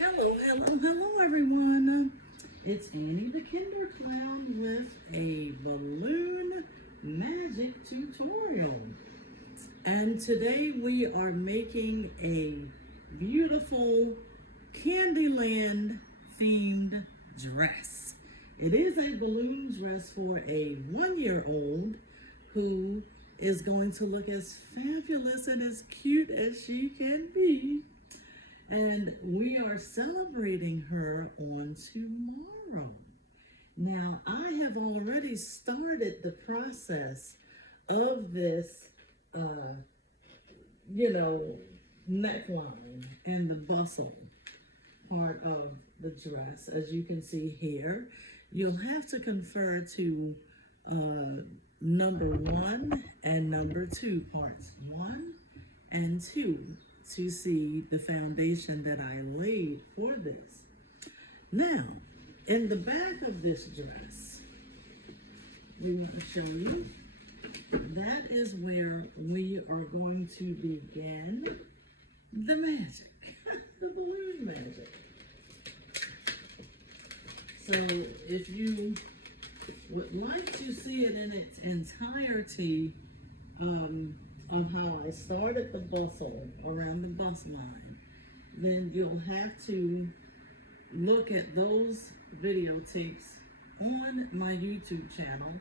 Hello, everyone. It's Annie the Kinder Clown with a balloon magic tutorial. And today we are making a beautiful Candyland themed dress. It is a balloon dress for a 1-year-old who is going to look as fabulous and as cute as she can be. And we are celebrating her on tomorrow. Now, I have already started the process of this, neckline and the bustle part of the dress. As you can see here, you'll have to confer to number 1 and number 2, parts 1 and 2. To see the foundation that I laid for this. Now, in the back of this dress, we want to show you, that is where we are going to begin the magic, the balloon magic. So if you would like to see it in its entirety, on how I started the bustle around the bust line, then you'll have to look at those videotapes on my YouTube channel.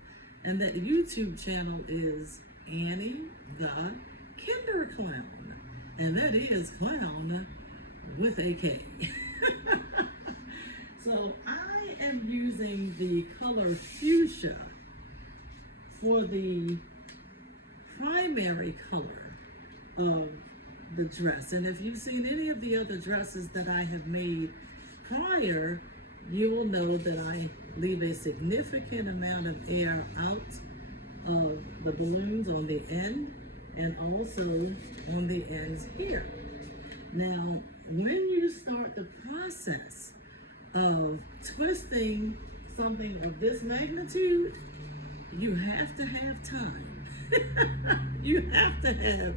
And that YouTube channel is Annie the Kinder Clown. And that is clown with a K. So I am using the color fuchsia for the primary color of the dress. And if you've seen any of the other dresses that I have made prior, you will know that I leave a significant amount of air out of the balloons on the end and also on the ends here. Now, when you start the process of twisting something of this magnitude, you have to have time. You have to have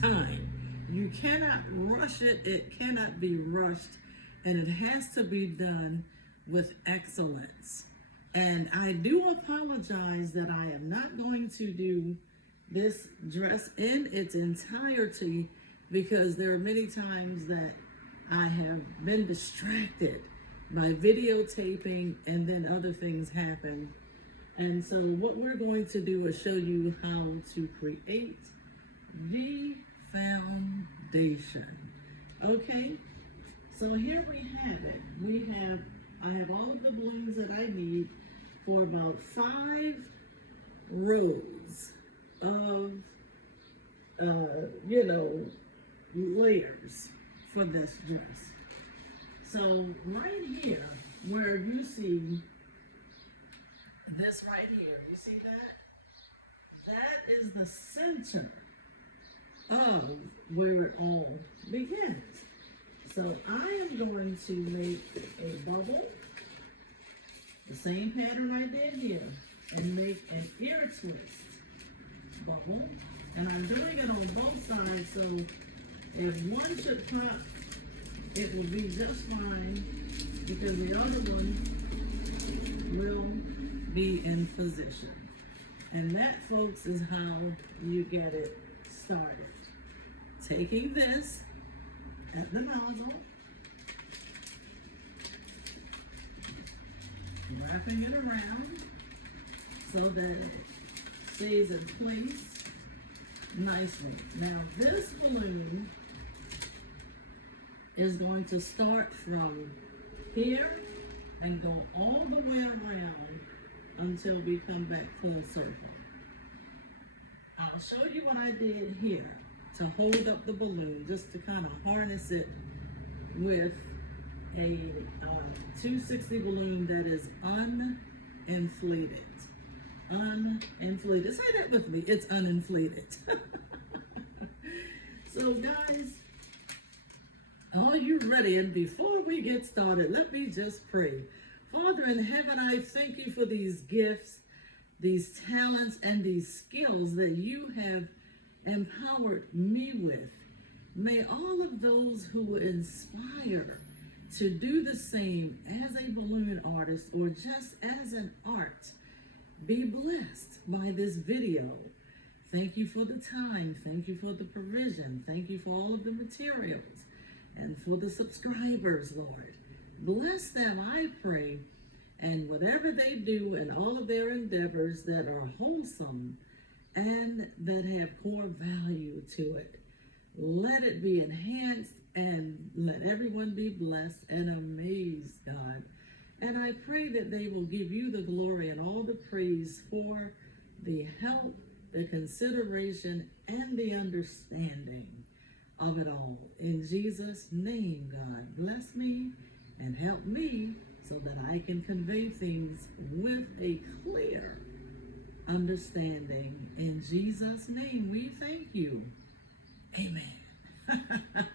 time. You cannot rush it. It cannot be rushed. And it has to be done with excellence. And I do apologize that I am not going to do this dress in its entirety because there are many times that I have been distracted by videotaping and then other things happen. And so what we're going to do is show you how to create the foundation. Okay, so here we have it. I have all of the balloons that I need for about 5 rows of, layers for this dress. So right here, where you see this right here, you see that? That is the center of where it all begins. So I am going to make a bubble, the same pattern I did here, and make an ear twist bubble. And I'm doing it on both sides, so if one should pop, it will be just fine, because the other one will be in position. And that, folks, is how you get it started. Taking this at the nozzle, wrapping it around so that it stays in place nicely. Now this balloon is going to start from here and go all the way around until we come back full circle. I'll show you what I did here to hold up the balloon, just to kind of harness it with a 260 balloon that is uninflated. Uninflated. Say that with me. It's uninflated. So guys, are you ready? And before we get started, let me just pray. Father in heaven, I thank you for these gifts, these talents, and these skills that you have empowered me with. May all of those who inspire to do the same as a balloon artist or just as an art. Be blessed by this video. Thank you for the time. Thank you for the provision. Thank you for all of the materials and for the subscribers, Lord. Bless them, I pray, and whatever they do in all of their endeavors that are wholesome and that have core value to it. Let it be enhanced and let everyone be blessed and amazed, God. And I pray that they will give you the glory and all the praise for the help, the consideration, and the understanding of it all. In Jesus' name, God, bless me and help me so that I can convey things with a clear understanding. In Jesus' name, we thank you. Amen.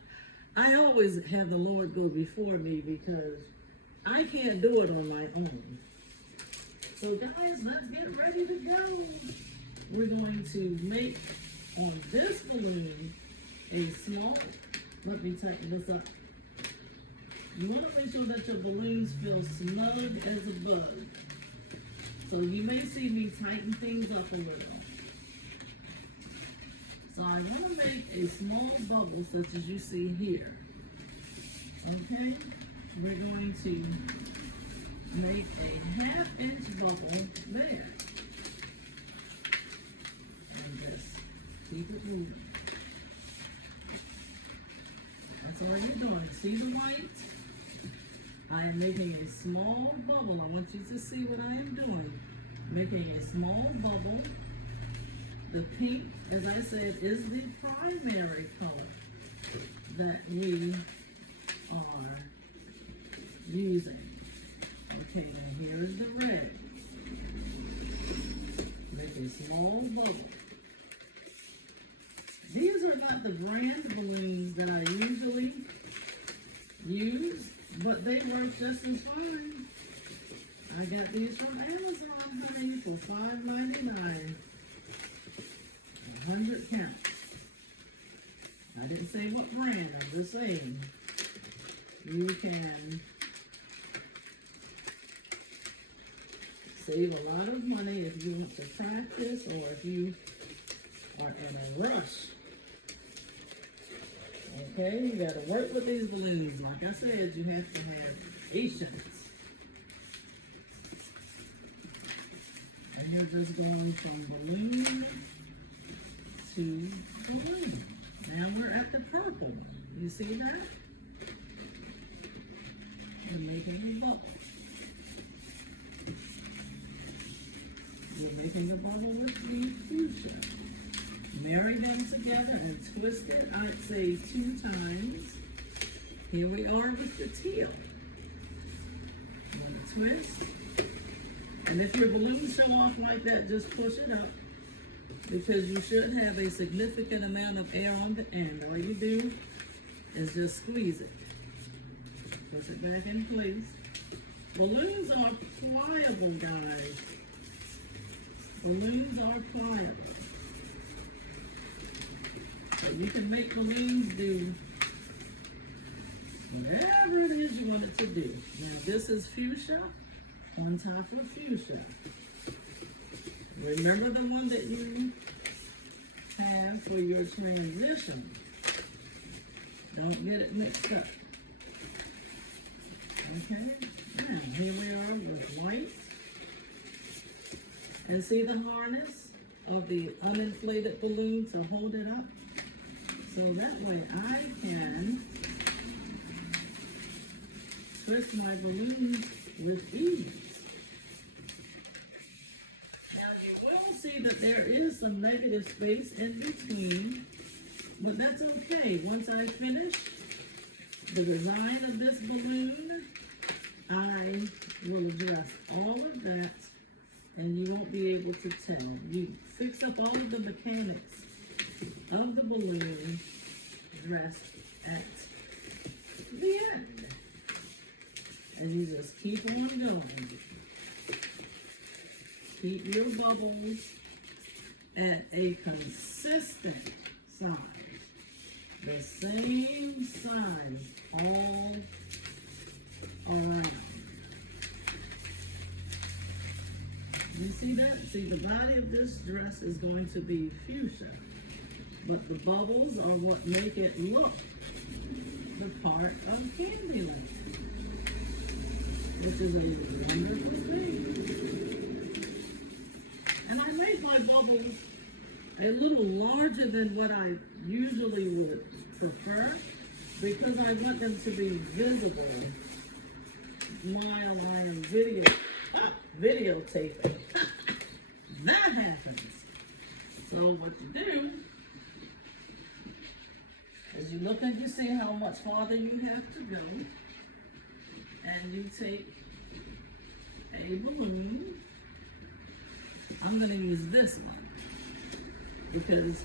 I always have the Lord go before me because I can't do it on my own. So guys, let's get ready to go. We're going to make on this balloon a small, let me tighten this up. You want to make sure that your balloons feel snug as a bug. So you may see me tighten things up a little. So I want to make a small bubble such as you see here. Okay, we're going to make a 1/2 inch bubble there. And just keep it moving. That's all you're doing. See the white? I am making a small bubble. I want you to see what I am doing. Making a small bubble. The pink, as I said, is the primary color that we are using. Okay, now here's the red. Make a small bubble. These are not the brand balloons that I usually use, but they work just as fine. I got these from Amazon, honey, for $5.99. 100 counts. I didn't say what brand, I'm just saying you can save a lot of money if you want to practice or if you are in a rush. Okay, you got to work with these balloons. Like I said, you have to have patience. And you're just going from balloon to balloon. Now we're at the purple one. You see that? We're making a bubble. We're making a bubble with the fuchsia. Marry them together and twist it, I'd say 2 times. Here we are with the teal. I'm going to twist. And if your balloons show off like that, just push it up, because you should have a significant amount of air on the end. All you do is just squeeze it. Push it back in place. Balloons are pliable, guys. Balloons are pliable. So you can make balloons do whatever it is you want it to do. Now this is fuchsia on top of fuchsia. Remember the one that you have for your transition. Don't get it mixed up. Okay, now here we are with white. And see the harness of the uninflated balloon to hold it up? So that way I can twist my balloons with ease. Now you will see that there is some negative space in between, but that's okay. Once I finish the design of this balloon, I will address all of that and you won't be able to tell. You fix up all of the mechanics of the balloon dressed at the end. And you just keep on going. Keep your bubbles at a consistent size. The same size all see, the body of this dress is going to be fuchsia, but the bubbles are what make it look the part of Candyland, which is a wonderful thing. And I made my bubbles a little larger than what I usually would prefer, because I want them to be visible while I am videotaping. That happens. So what you do is you look and you see how much farther you have to go, and you take a balloon. I'm going to use this one because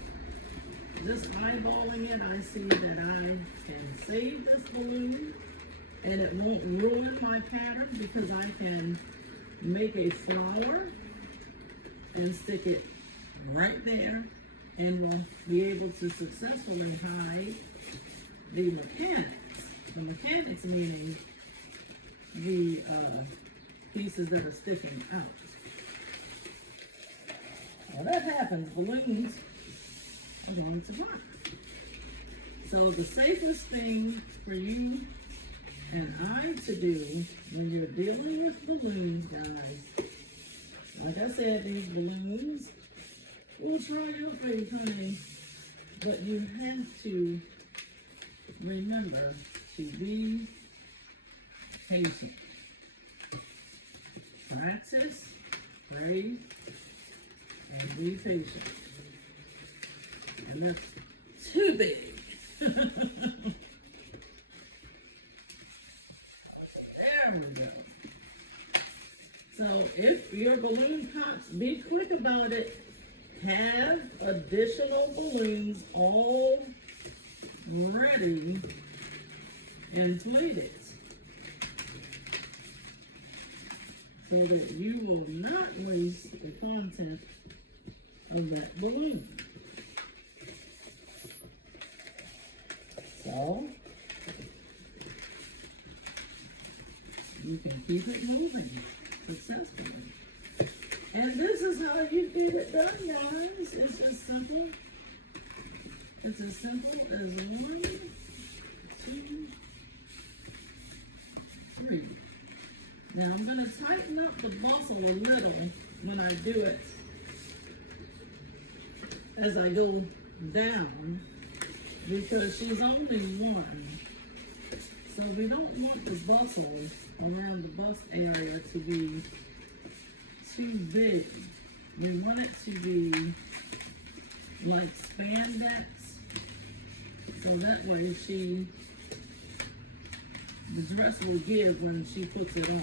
just eyeballing it, I see that I can save this balloon and it won't ruin my pattern, because I can make a flower and stick it right there, and will be able to successfully hide the mechanics. The mechanics meaning the pieces that are sticking out. Well, that happens, balloons are going to run. So the safest thing for you and I to do when you're dealing with balloons, guys, like I said, these balloons will try your faith, honey, but you have to remember to be patient. Practice, pray, and be patient. And that's too big. There we go. So if your balloon pops, be quick about it. Have additional balloons all ready inflated, so that you will not waste the content of that balloon. So you can keep it moving successfully. And this is how you get it done, guys. It's just simple. It's as simple as 1, 2, 3. Now I'm going to tighten up the bustle a little when I do it as I go down, because she's only 1. So we don't want the bustle around the bust area to be too big. We want it to be like spandex, so that way the dress will give when she puts it on.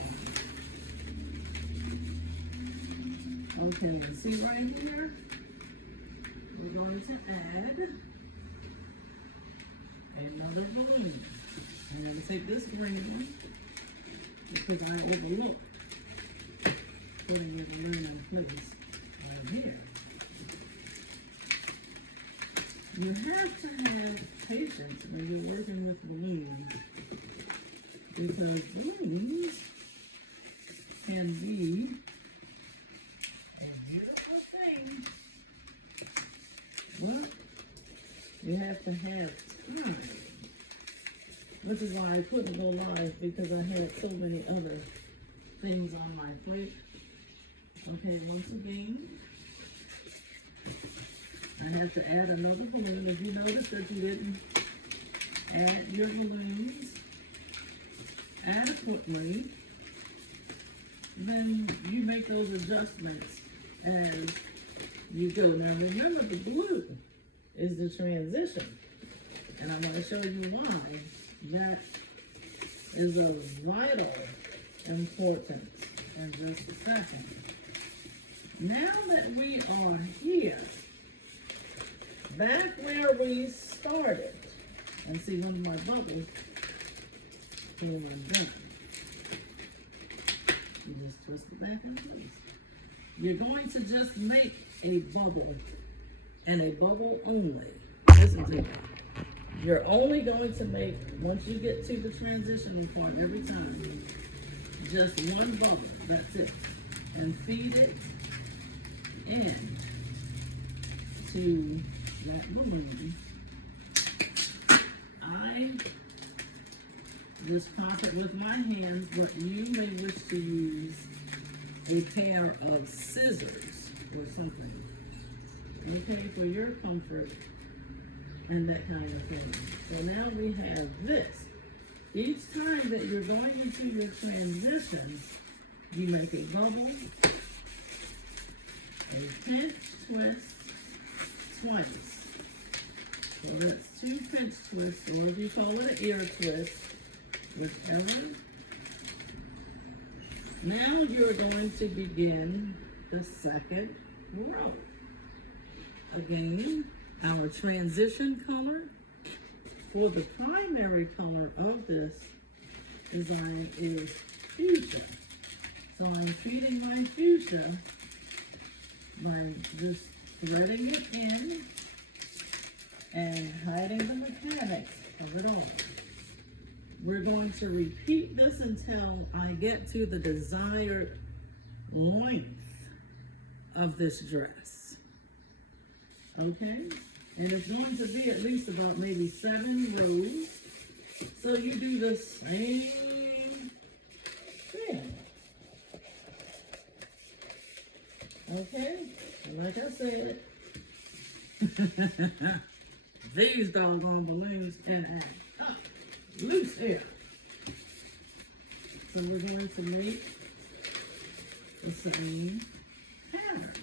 Okay, and see right here, we're going to add another balloon. I'm going to take this green one because I overlooked putting the balloon in place right here. You have to have patience when you're working with balloons, because balloons can be a beautiful thing. Well, you have to have time, which is why I couldn't go live, because I had so many other things on my plate. Okay, once again, I have to add another balloon. If you notice that you didn't add your balloons adequately, then you make those adjustments as you go. Now remember, the blue is the transition, and I want to show you why that is of vital importance in just a second. Now that we are here, back where we started, and see one of my bubbles here and there. You just twist it back in place. You're going to just make a bubble, and a bubble only. Listen to me. You're only going to make, once you get to the transitional part every time, just one bubble. That's it. And feed it in to that balloon, I just pop it with my hands, but you may wish to use a pair of scissors or something, okay, for your comfort and that kind of thing. So now we have this. Each time that you're going into your transitions, you make a bubble, a pinch twist twice. So that's 2 pinch twists, or if you call it an ear twist, whichever. Now you're going to begin the second row. Again, our transition color for the primary color of this design is fuchsia. So I'm treating my fuchsia by just threading it in and hiding the mechanics of it all. We're going to repeat this until I get to the desired length of this dress. Okay? And it's going to be at least about maybe 7 rows. So you do the same thing. Okay? Like I said, these doggone balloons and loose air. So we're going to make the same pattern.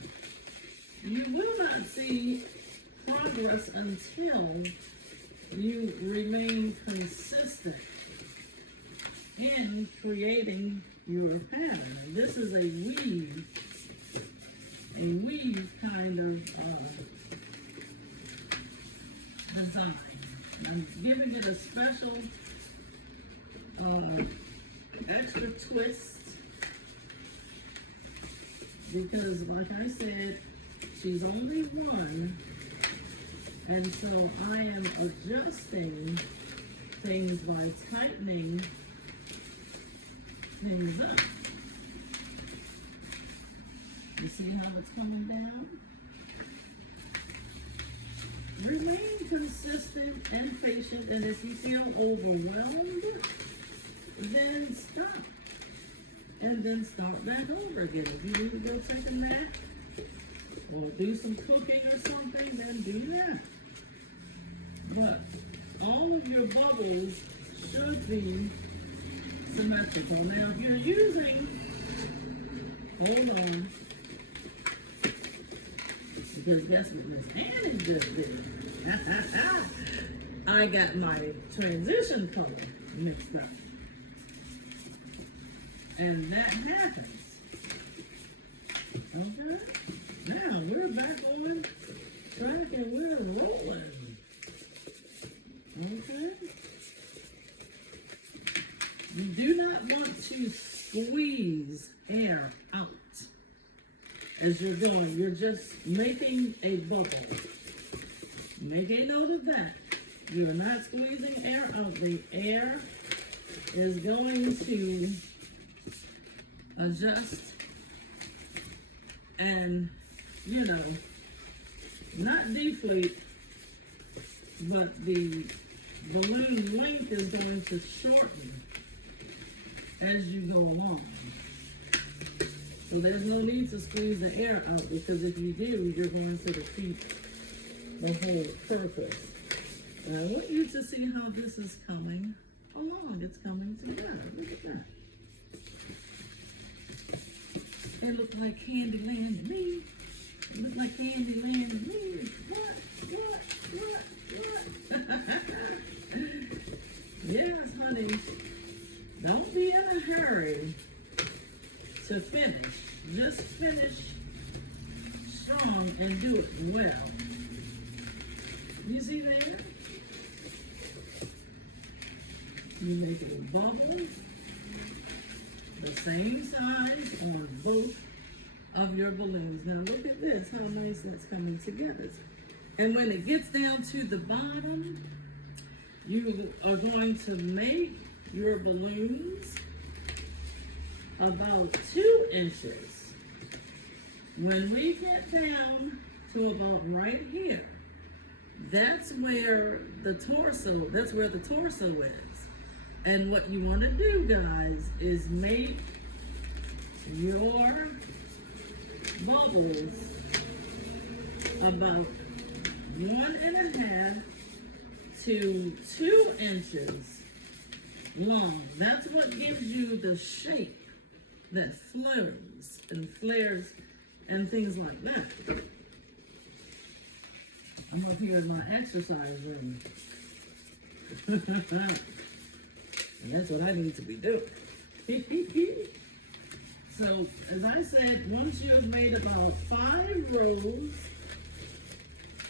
You will not see progress until you remain consistent in creating your pattern. This is a weave kind of design. I'm giving it a special extra twist because, like I said, she's only one, and so I am adjusting things by tightening things up. You see how it's coming down? Remain consistent and patient, and if you feel overwhelmed, then stop. And then start back over again. If you need to go take a nap or do some cooking or something, then do that. But all of your bubbles should be symmetrical. Now, if you're using, hold on, because that's what Miss Annie just did. I got my transition color mixed up. And that happens. Okay? Now we're back on track and we're rolling. Okay? You do not want to squeeze air out as you're going. You're just making a bubble. Make a note of that. You are not squeezing air out. The air is going to adjust and, you know, not deflate, but the balloon length is going to shorten as you go along. So there's no need to squeeze the air out, because if you do, you're going to defeat the whole purpose. I want you to see how this is coming along. It's coming together. Look at that. It looked like Candyland to me. It looked like Candyland to me. What? Yes, honey. Don't be in a hurry to finish. Just finish strong and do it well. You see there? You make a bubble the same size on both of your balloons. Now look at this, how nice that's coming together. And when it gets down to the bottom, you are going to make your balloons about 2 inches When we get down to about right here, that's where the torso is. And what you want to do, guys, is make your bubbles about 1.5 to 2 inches long. That's what gives you the shape that flows and flares and things like that. I'm up here in my exercise room. And that's what I need to be doing. So, as I said, once you have made about 5 rows,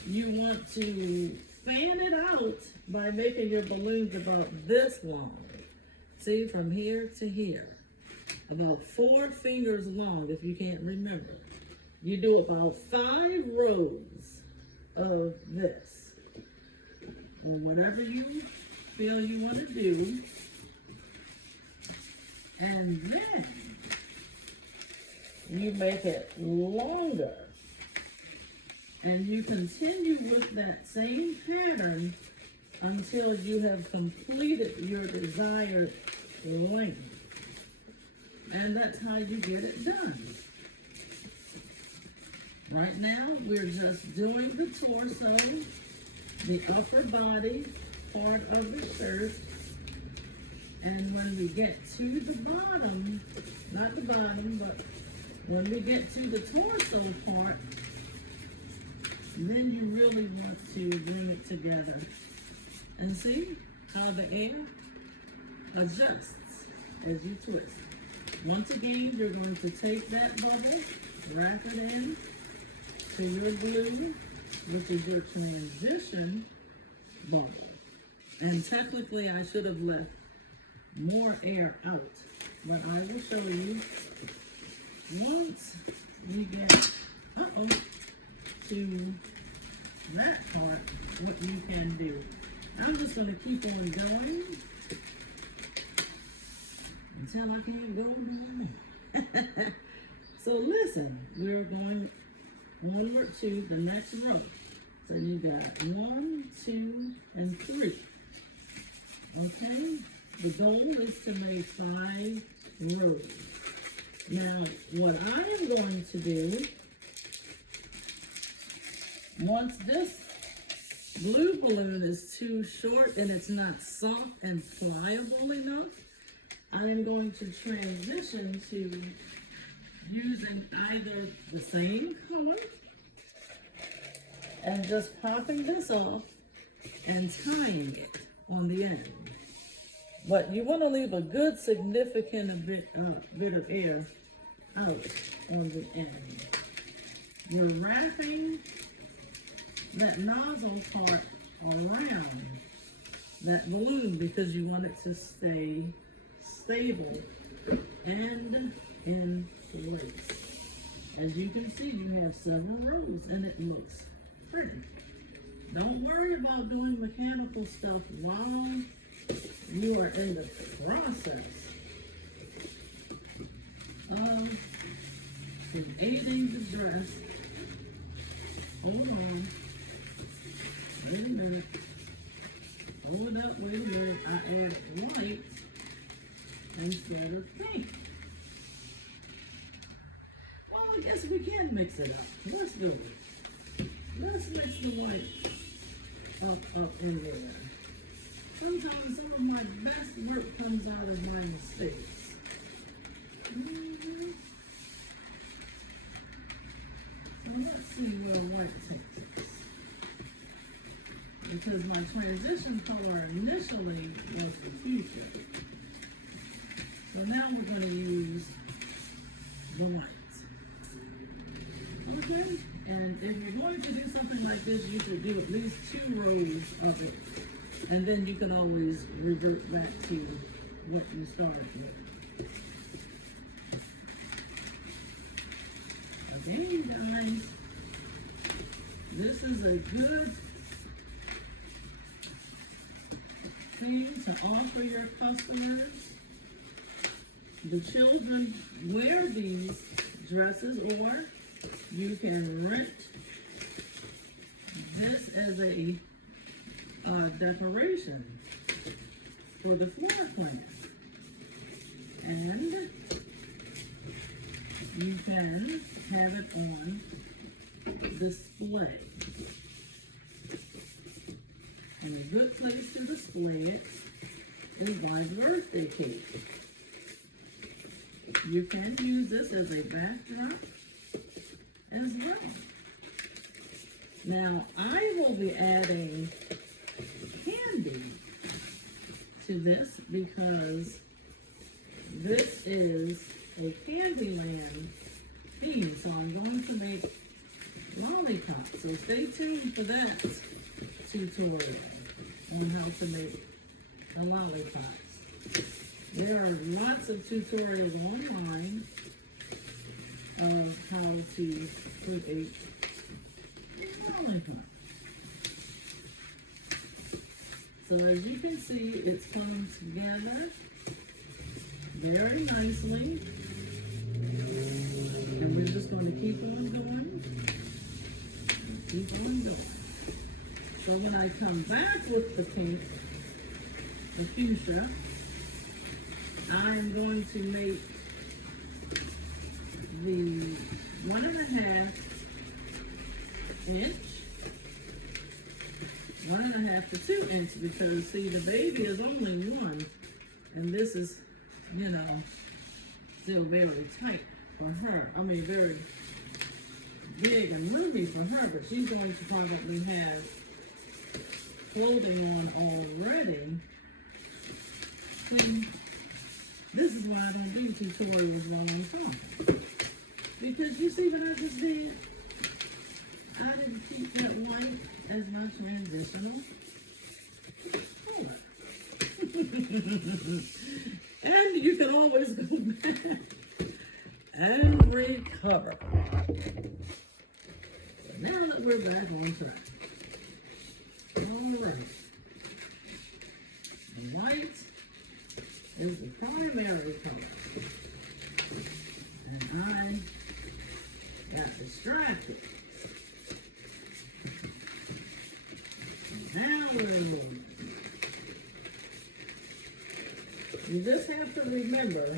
you want to fan it out by making your balloons about this long. See, from here to here. About 4 fingers long, if you can't remember. You do about 5 rows of this. Or whatever you feel you want to do. And then you make it longer. And you continue with that same pattern until you have completed your desired length. And that's how you get it done. Right now, we're just doing the torso, the upper body part of the shirt. And when we get to the bottom, not the bottom, but when we get to the torso part, then you really want to bring it together. And see how the air adjusts as you twist. Once again, you're going to take that bubble, wrap it in to your glue, which is your transition bubble. And technically, I should have left more air out, but I will show you once we get to that part what you can do. I'm just going to keep on going until I can't go no more. So listen, we're going onward to the next row. So you got 1, 2, and 3. Okay? The goal is to make 5 rows. Now, what I am going to do, once this glue balloon is too short and it's not soft and pliable enough, I am going to transition to using either the same color and just popping this off and tying it on the end. But you want to leave a good significant bit of air out on the end. You're wrapping that nozzle part around that balloon because you want it to stay stable and in place. As you can see, you have several rows and it looks pretty. Don't worry about doing mechanical stuff while you are in the process of creating the dress. Hold on. Wait a minute. Hold up, wait a minute. I added white instead of pink. Well, I guess we can mix it up. Let's do it. Let's mix the white up in there. Sometimes some of my best work comes out of my mistakes. So let's see where white takes us. Because my transition color initially was the fuchsia. So now we're going to use the white. Okay? And if you're going to do something like this, you should do at least 2 rows of it. And then you can always revert back to what you started with. Again, guys, this is a good thing to offer your customers. The children wear these dresses, or You can rent this as a decoration for the floor plan. And you can have it on display. And a good place to display it is my birthday cake. You can use this as a backdrop as well. Now, I will be adding candy to this because this is a Candyland theme, so I'm going to make lollipops. So stay tuned for that tutorial on how to make the lollipops. There are lots of tutorials online of how to create lollipop. So as you can see, it's come together very nicely. And we're just going to keep on going. Keep on going. So when I come back with the pink, the fuchsia, I'm going to make the 1.5 inch, 1.5 to 2 inch, because see, the baby is only 1, and this is, you know, still very tight for her. I mean, very big and roomy for her, but she's going to probably have clothing on already. See, this is why I don't do tutorials while I'm talking. Because you see what I just did? I didn't keep that white as my transitional color. And you can always go back and recover. So now that we're back on track. All right. The white is the primary color. And I got distracted. Now we're moving. You just have to remember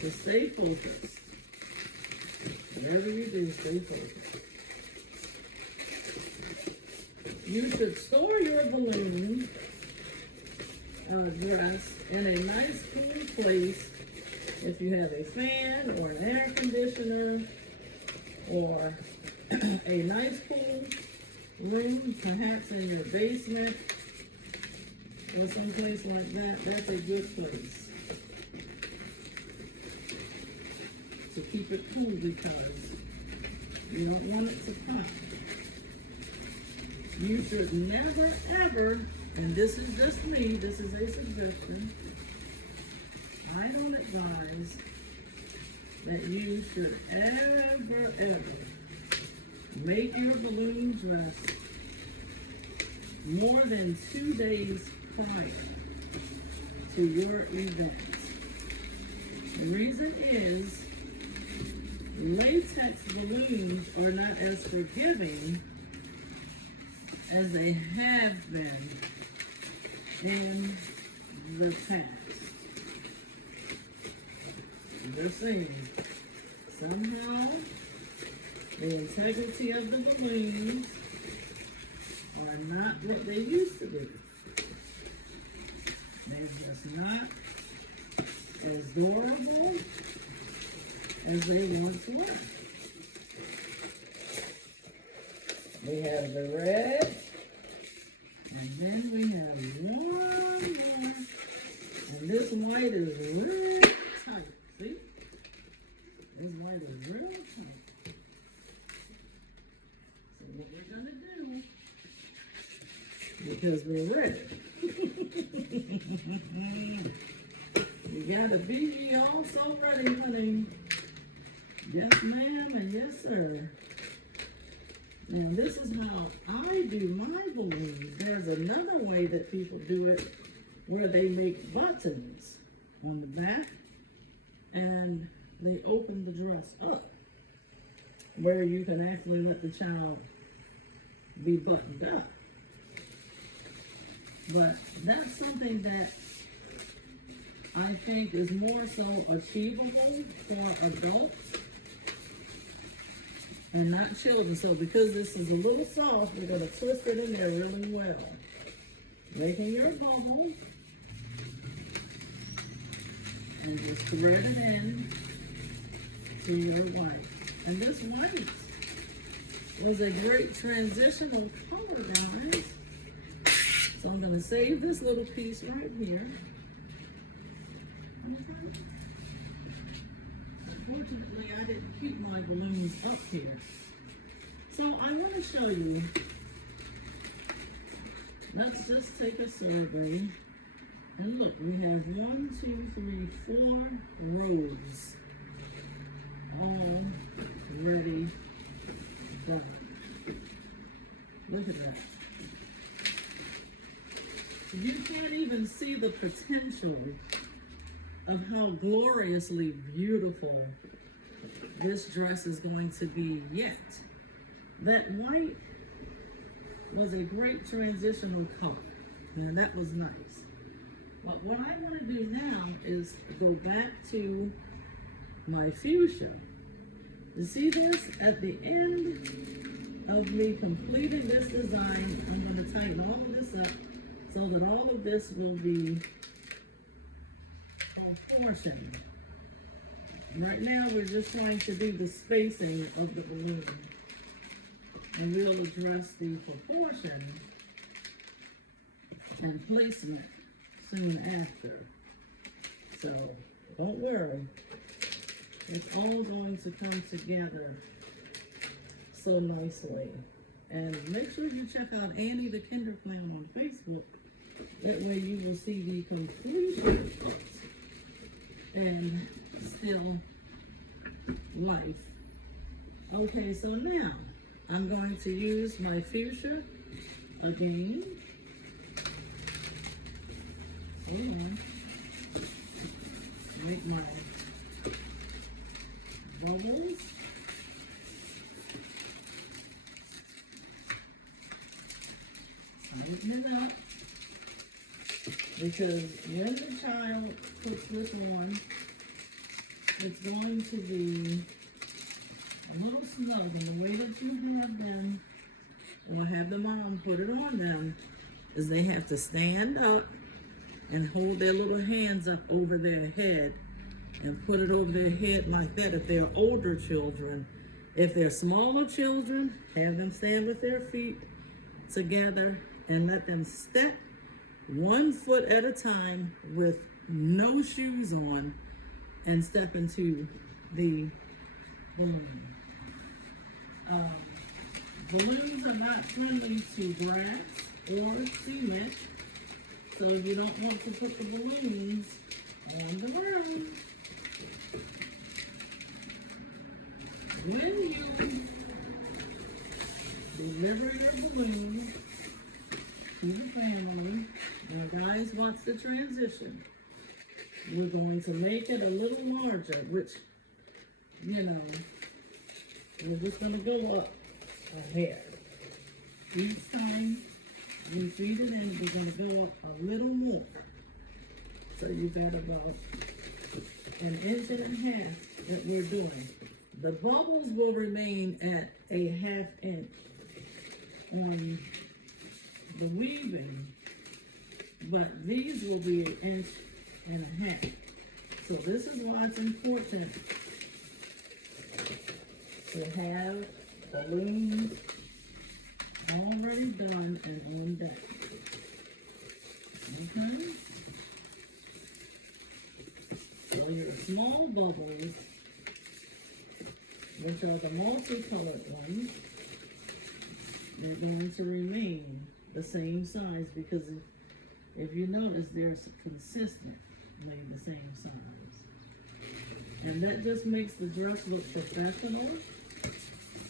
to stay focused. Whatever you do, stay focused. You should store your balloon dress in a nice cool place. If you have a fan or an air conditioner or a nice cool room, perhaps in your basement or someplace like that, that's a good place to keep it cool because you don't want it to pop. You should never ever, and this is just me, this is a suggestion, I don't advise that you should ever make your balloon dress more than 2 days prior to your event. The reason is latex balloons are not as forgiving as they have been in the past. You're saying somehow the integrity of the balloons are not what they used to be. They're just not as durable as they once were. We have the red, and then we have one more, and this white is real tight. See? This white is real tight. So what we're gonna do, because we're ready. You gotta be also ready, honey. Yes, ma'am, and yes, sir. Now, this is how I do my balloons. There's another way that people do it where they make buttons on the back and they open the dress up. where you can actually let the child be buttoned up. But that's something that I think is more so achievable for adults and not children. So because this is a little soft, we're going to twist it in there really well. Making your bubble. And just thread it in to your white. And this white was a great transitional color, guys. So I'm going to save this little piece right here. Okay. Unfortunately, I didn't keep my balloons up here. So I want to show you. Let's just take a survey. And look, we have 1, 2, 3, 4 rows all ready done. Look at that. You can't even see the potential of how gloriously beautiful this dress is going to be yet. That white was a great transitional color, and that was nice. But what I want to do now is go back to my fuchsia. You see this? At the end of me completing this design, I'm going to tighten all of this up so that all of this will be proportioned. Right now, we're just trying to do the spacing of the balloon. And we'll address the proportion and placement soon after. So don't worry, it's all going to come together so nicely. And make sure you check out Annie the Kinder Clown on Facebook. That way you will see the completion and still life. Okay, so now I'm going to use my fuchsia again. Hold on. Make my bubbles. Tighten it up. Because when the child puts this on, it's going to be a little snug. And the way that you have them, or have the mom put it on them, is they have to stand up and hold their little hands up over their head and put it over their head like that if they're older children. If they're smaller children, have them stand with their feet together and let them step 1 foot at a time with no shoes on and step into the balloon. Balloons are not friendly to grass or cement, so you don't want to put the balloons on the ground. When you deliver your balloon to the family, now guys, watch the transition. We're going to make it a little larger, which, you know, we're just going to go up a hair. Each time we feed it in, we're going to go up a little more. So you've got about 1.5 inches that we're doing. The bubbles will remain at a 1/2 inch on the weaving, but these will be 1.5 inches. So this is why it's important to have balloons already done and on deck. Okay? So your small bubbles, which are the multicolored ones, they're going to remain the same size because if you notice, they're consistently the same size. And that just makes the dress look professional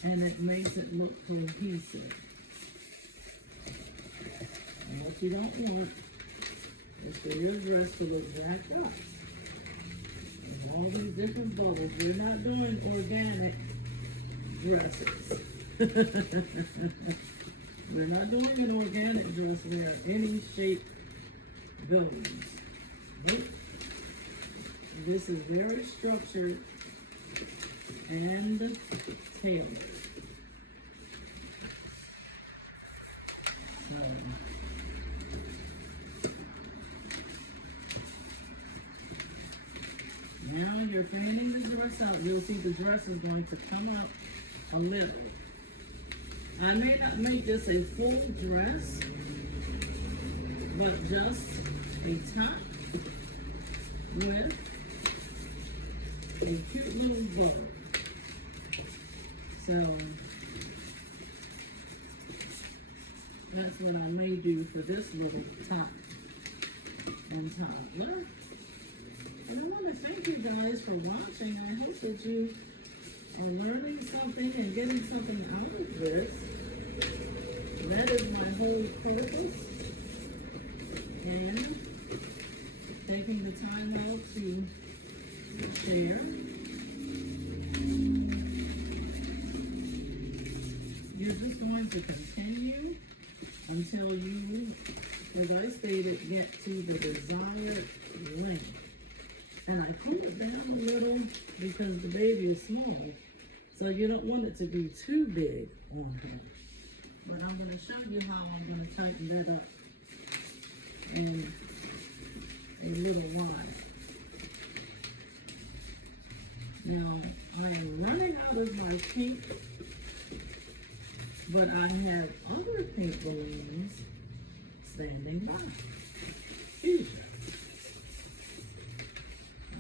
and it makes it look cohesive. And what you don't want is for your dress to look jacked up. With all these different bubbles. We're not doing organic dresses. We're not doing an organic dress where any shape goes. Nope. This is very structured and tailored. So, now you're fanning the dress out. You'll see the dress is going to come up a little. I may not make this a full dress, but just a top with a cute little bow. So that's what I may do for this little top and toddler. And I want to thank you guys for watching. I hope that you are learning something and getting something out of this. That is my whole purpose. And taking the time out to share. You're just going to continue until you, as I stated, get to the desired length. And I pull it down a little because the baby is small. So you don't want it to be too big on her. But I'm going to show you how I'm going to tighten that up in a little while. Now, I'm running out of my pink, but I have other pink balloons standing by. Fuchsia.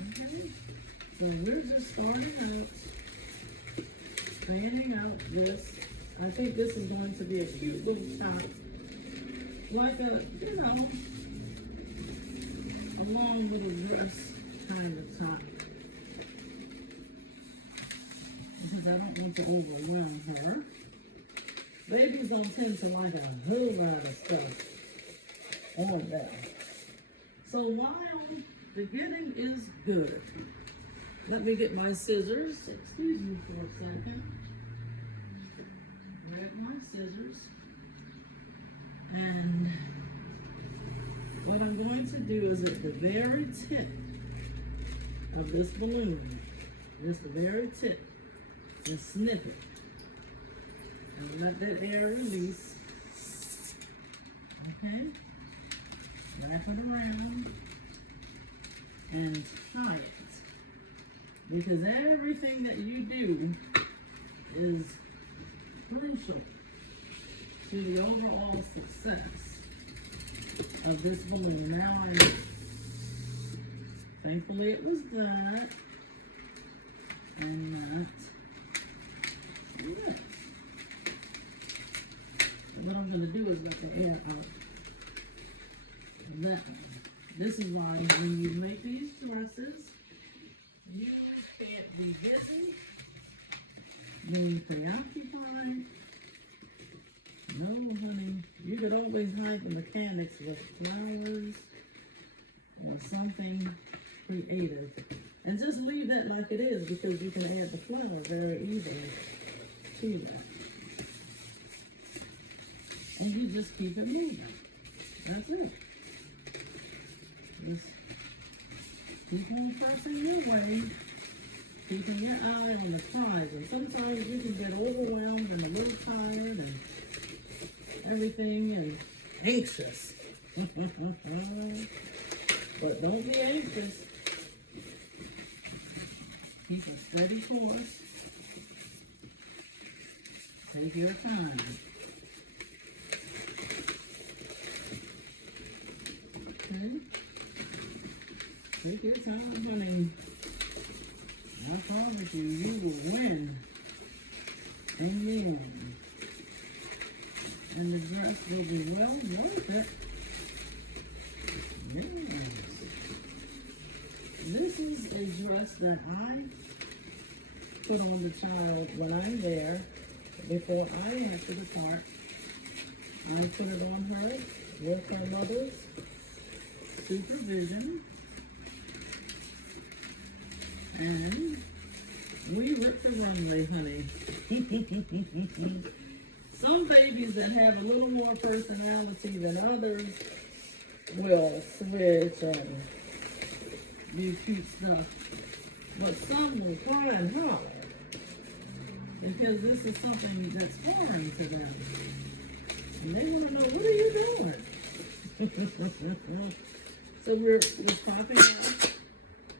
Okay, so we're just starting out, fanning out this. I think this is going to be a cute little top, like a, you know, a long little dress kind of top. Because I don't want to overwhelm her. Babies don't tend to like a whole lot of stuff on them. So while the getting is good, let me get my scissors. Excuse me for a second. Grab my scissors. And what I'm going to do is at the very tip of this balloon, just the very tip, and snip it. And let that air release. Okay? Wrap it around and tie it. Because everything that you do is crucial to the overall success of this balloon. Now thankfully it was that and that. Yes. And what I'm going to do is let the air out of that one. This is why when you make these dresses, you can't be busy, being preoccupied. No, honey, you could always hide the mechanics with flowers or something creative. And just leave that like it is because you can add the flower very easily to that. And you just keep it moving. That's it. Just keep on pressing your way, keeping your eye on the prize. And sometimes you can get overwhelmed and a little tired and everything and anxious. But don't be anxious. Keep a steady course. Take your time. Okay? Take your time, honey. I promise you, you will win. And you win. And the dress will be well worth it. Yes. This is a dress that I put on the child when I'm there. Before I went to the park, I put it on her with her mother's supervision. And we ripped the runway, honey. Some babies that have a little more personality than others will switch and do cute stuff. But some will cry and holler because this is something that's foreign to them. And they want to know, what are you doing? So we're popping out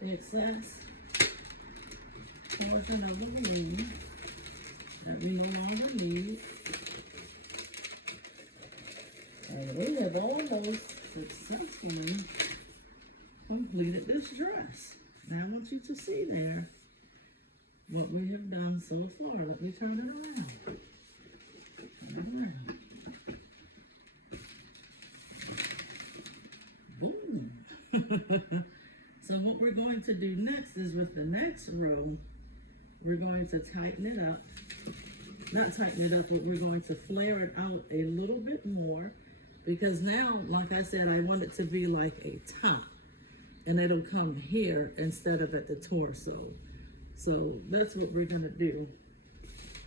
the excess portion of the balloon that we no longer need. And we have almost successfully completed this dress. Now I want you to see there what we have done so far. Let me turn it around. Turn it around. Boom. So what we're going to do next is with the next row, we're going to tighten it up. Not tighten it up, but we're going to flare it out a little bit more, because now, like I said, I want it to be like a top, and it'll come here instead of at the torso. So that's what we're gonna do.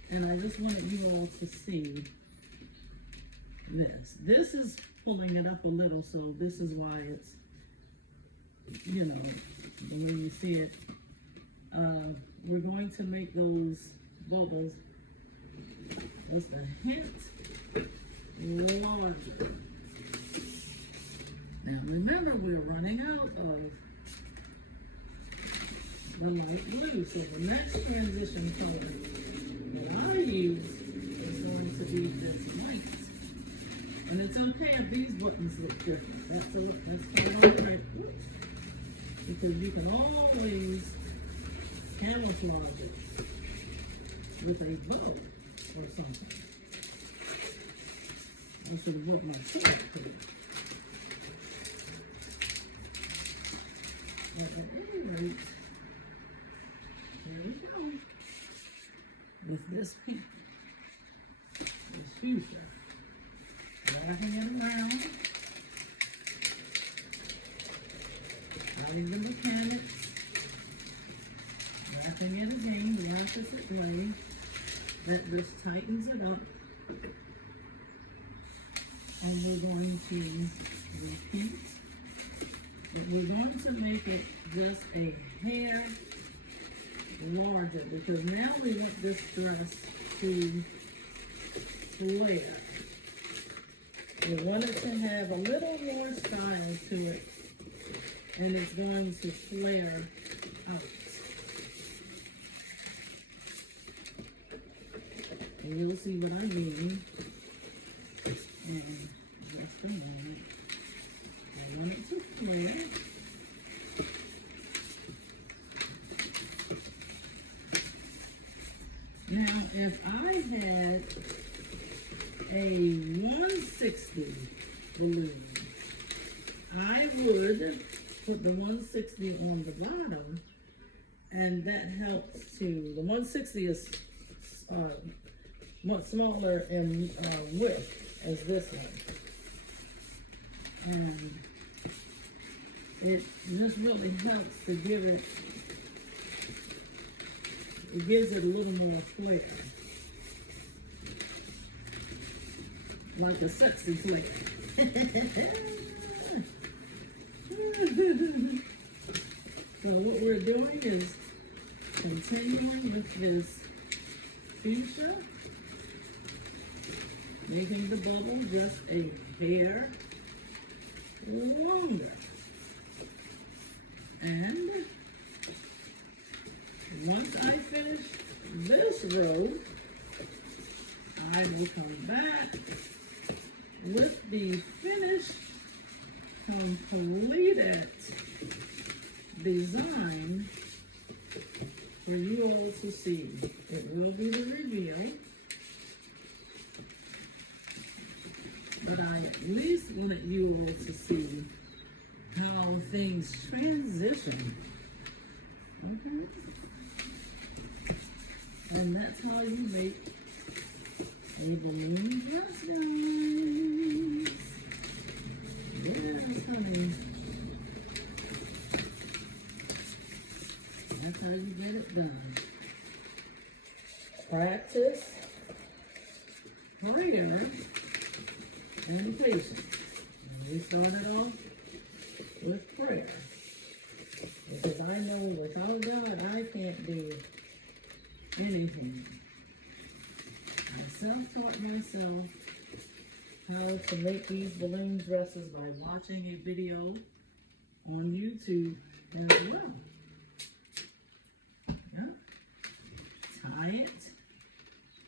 And I just wanted you all to see this. This is pulling it up a little, so this is why it's, you know, the way you see it. We're going to make those bubbles just a hint larger. Now remember, we're running out of the light blue, so the next transition color that I use is going to be this white. And it's okay if these buttons look different. That's alright, because you can always camouflage it with a bow or something. I should have brought my sword to it. But at any rate, here we go with this pink, this fuchsia. Wrapping it around, adding the mechanics, wrapping it again the opposite way. That just tightens it up. And we're going to repeat, but we're going to make it just a hair larger, because now we want this dress to flare. We want it to have a little more style to it, and it's going to flare out. And you'll see what I mean in just a moment. I want it to flare. Now, if I had a 160 balloon, I would put the 160 on the bottom, and that helps to, the 160 is much smaller in width as this one. And it just really helps to give it, it gives it a little more flair. Like a sexy flair. So what we're doing is continuing with this fuchsia, making the bubble just a hair longer. And once I finish this row, I will come back with the finished, completed design for you all to see. It will be the reveal, but I at least wanted you all to see how things transition. Okay? And that's how you make a balloon dress, guys. Yes, honey. That's how you get it done. practice, prayer, and patience. We started off with prayer. Because I know without God, I can't do anything. I self-taught myself how to make these balloon dresses by watching a video on YouTube as well. Yeah. Tie it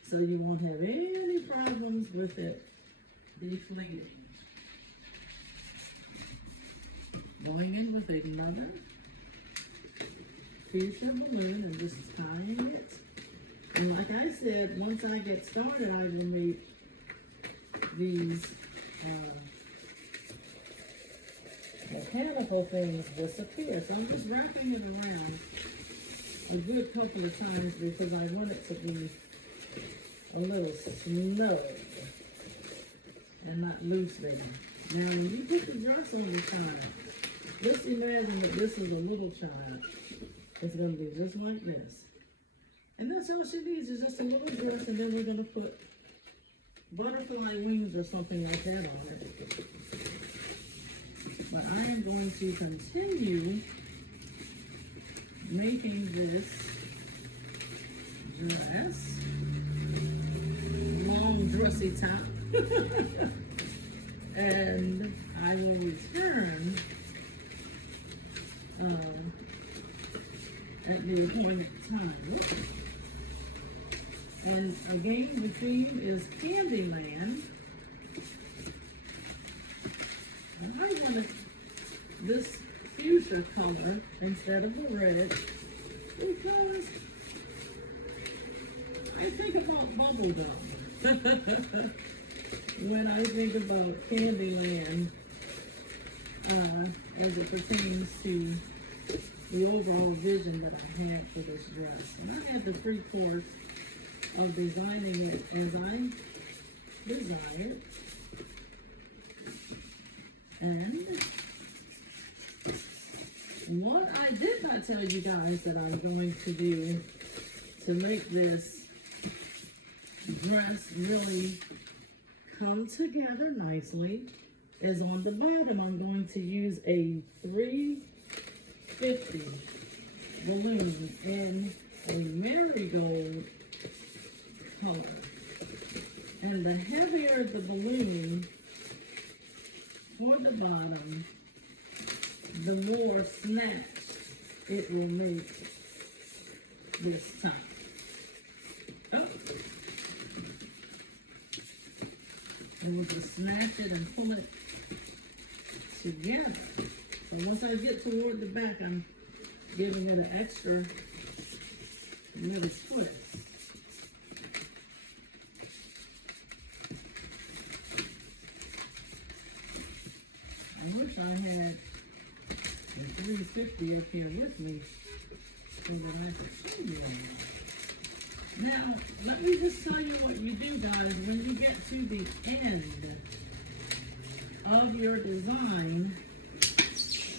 so you won't have any problems with it deflating. Going in with another fuchsia balloon and just tying it. And like I said, once I get started, I will make these mechanical things disappear. So I'm just wrapping it around a good couple of times because I want it to be a little snug and not loose there. Now, when you put the dress on the child, just imagine that this is a little child. It's going to be just like this. And that's all she needs is just a little dress, and then we're going to put butterfly wings or something like that on it. But I am going to continue making this dress, long dressy top, and I will return at the appointed time. And again, the theme is Candyland. I wanted this fuchsia color instead of the red because I think about bubble gum when I think about Candyland as it pertains to the overall vision that I had for this dress. And I had the free course of designing it as I desired. And what I did not tell you guys that I'm going to do to make this dress really come together nicely is on the bottom I'm going to use a 350 balloon in a marigold color. And the heavier the balloon for the bottom, the more snatched it will make this top. Oh. And we'll just snatch it and pull it together. So once I get toward the back, I'm giving it an extra little twist. I wish I had the 350 up here with me so that I could show you all. Now, let me just tell you what you do, guys. When you get to the end of your design,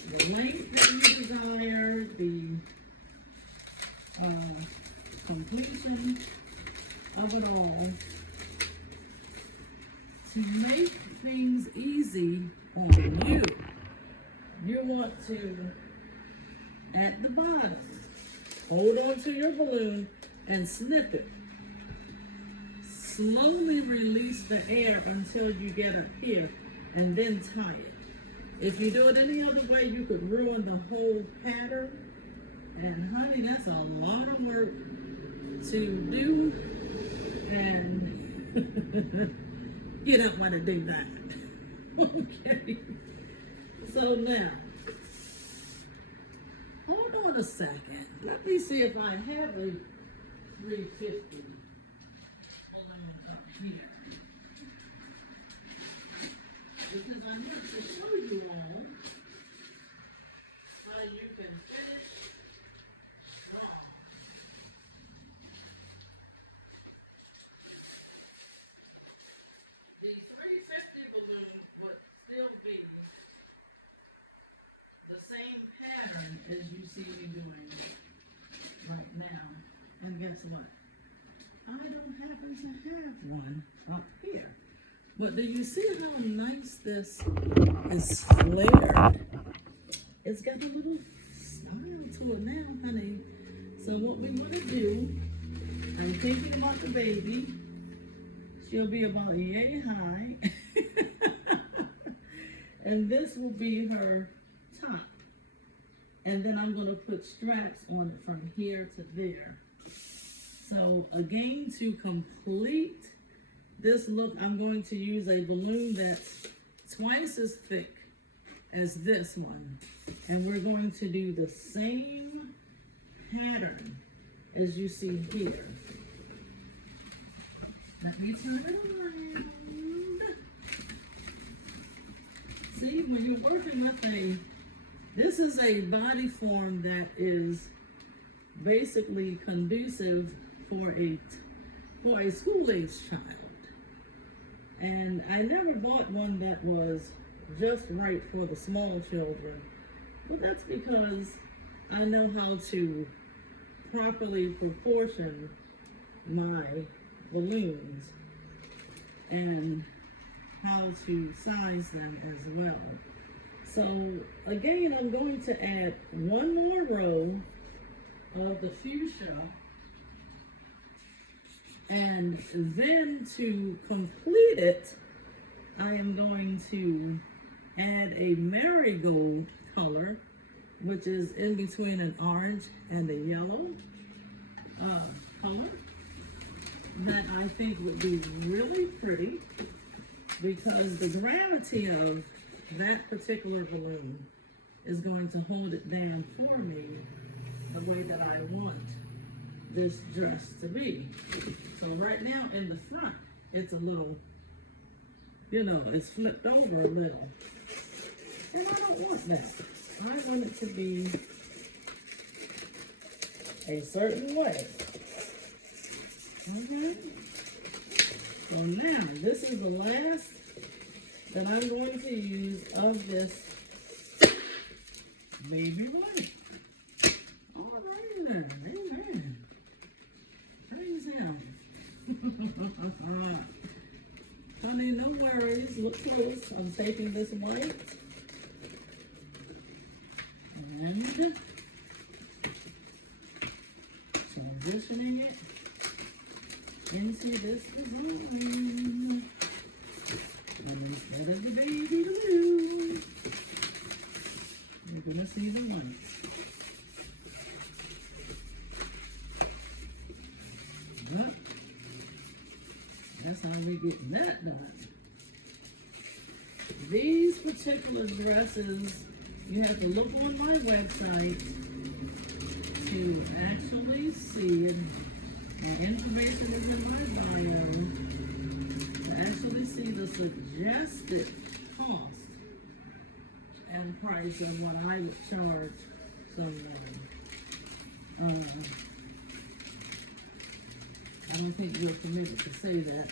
the length that you desire, the completion of it all, to make things easy on you, you want to, at the bottom, hold on to your balloon and snip it. Slowly release the air until you get up here and then tie it. If you do it any other way, you could ruin the whole pattern. And honey, that's a lot of work to do, and you don't want to do that. Okay. So now, hold on a second. Let me see if I have a 350 balloon up here. Because I want to show you all how you can finish strong. The 350 balloon would still be the same pattern as you see me doing right now. And guess what? I don't happen to have one up here. But do you see how nice this is flared? It's got a little style to it now, honey. So what we want to do, I'm thinking about the baby. She'll be about yay high. And this will be her top. And then I'm going to put straps on it from here to there. So again, to complete this look, I'm going to use a balloon that's twice as thick as this one. And we're going to do the same pattern as you see here. Let me turn it around. See, when you're working with this is a body form that is basically conducive for a school-age child. And I never bought one that was just right for the small children, but that's because I know how to properly proportion my balloons and how to size them as well. So again, I'm going to add one more row of the fuchsia, and then to complete it, I am going to add a marigold color, which is in between an orange and a yellow color, that I think would be really pretty, because the gravity of that particular balloon is going to hold it down for me the way that I want this dress to be. So right now in the front, it's a little, it's flipped over a little. And I don't want that. I want it to be a certain way. Okay? So now, this is the last that I'm going to use of this baby white. All right then, amen. Praise him. Honey, no worries. Look close. I'm taking this white and transitioning it into this design. Instead of the baby blue, you're gonna see the white. But that's how we get that done. These particular dresses, you have to look on my website to actually see it. My information is in my bio. To actually see the suggested cost and price of what I would charge someone. I don't think you're permitted to say that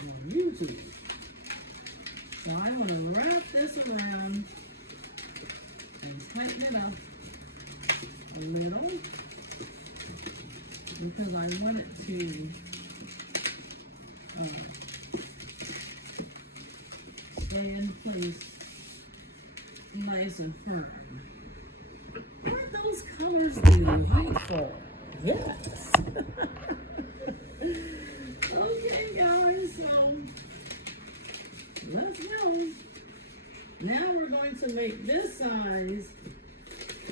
on YouTube. So I want to wrap this around and tighten it up a little, because I want it to stay in place nice and firm. Aren't those colors delightful? Yes. Okay, guys, so let's go. Now we're going to make this size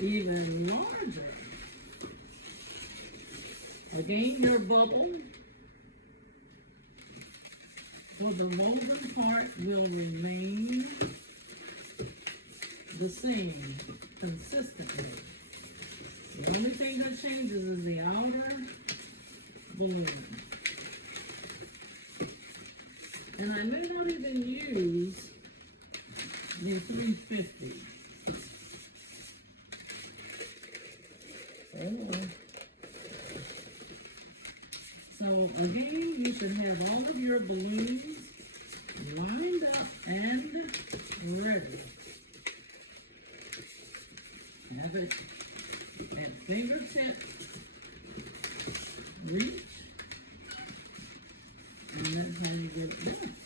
even larger. Again, your bubble for the woven part will remain the same consistently. The only thing that changes is the outer balloon. And I may not even use the 350. So again, you should have all of your balloons lined up and ready. Have it at fingertip reach get it done.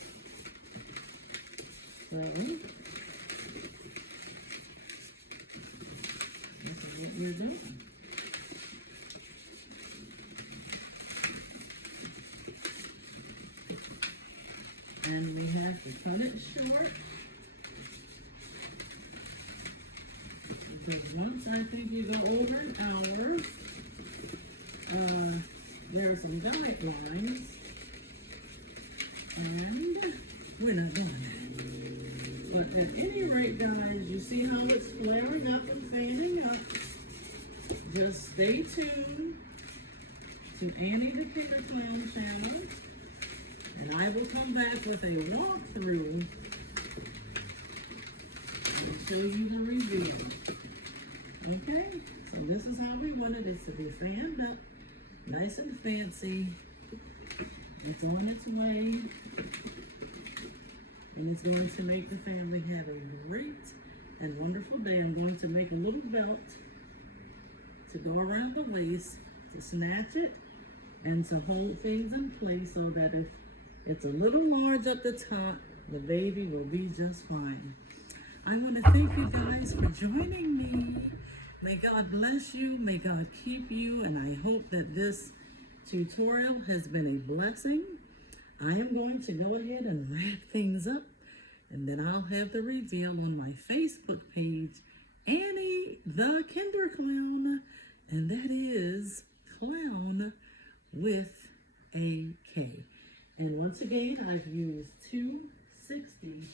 So, this is what you're doing. And we have to cut it short. Because once I think you go over an hour, there are some guidelines, and we're not done. But at any rate, guys, you see how it's flaring up and fanning up. Just stay tuned to Annie the Kinder Clown channel, and I will come back with a walkthrough and show you the reveal. Okay, so this is how we want it. It's to be fanned up, nice and fancy. It's on its way, and it's going to make the family have a great and wonderful day. I'm going to make a little belt to go around the waist to snatch it and to hold things in place so that if it's a little large at the top, the baby will be just fine. I want to thank you guys for joining me. May God bless you. May God keep you. And I hope that this tutorial has been a blessing. I am going to go ahead and wrap things up, and then I'll have the reveal on my Facebook page, Annie the Kinder Clown, and that is clown with a K. And once again, I've used 260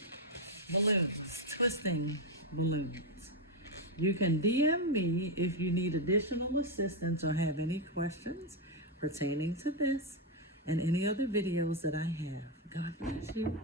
balloons, twisting balloons. You can DM me if you need additional assistance or have any questions pertaining to this and any other videos that I have. God bless you.